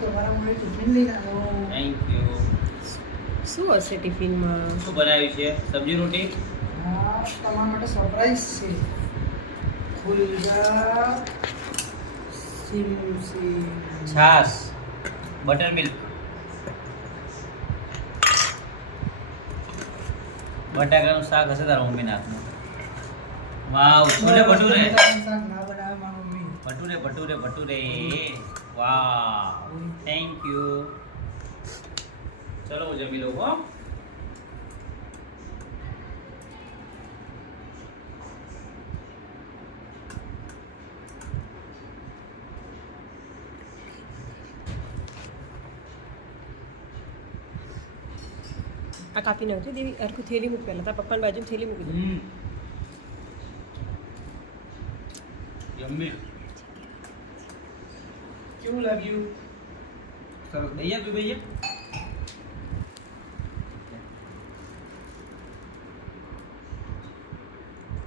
તમારા માટે ટિફિન લઈને આવ્યો. Thank you. શું હશે ટિફિનમાં? શું બનાવ્યું છે? સબ્જી રોટી? હા, તમારા માટે સરપ્રાઈઝ છે. ખુલ્લા સિમ છાસ, બટર મિલ્ક, બટાકાનું શાક હશે તારા મમ્મીના હાથનું. વાવ, છોલે ભટુરે. શાક ના બનાવે મારી મમ્મી. Bhature bhature bhature. Wow, thank you. ચલો હું જમી લઉં હો. આ કાપી નહોતી દેવી હરખું થેલી મૂક પહેલાં તારા પપ્પાની બાજુમાં થેલી મૂકી દે. યમ્મી. કેવું લાગ્યું? સરસ. દઈએ તું દઈએ.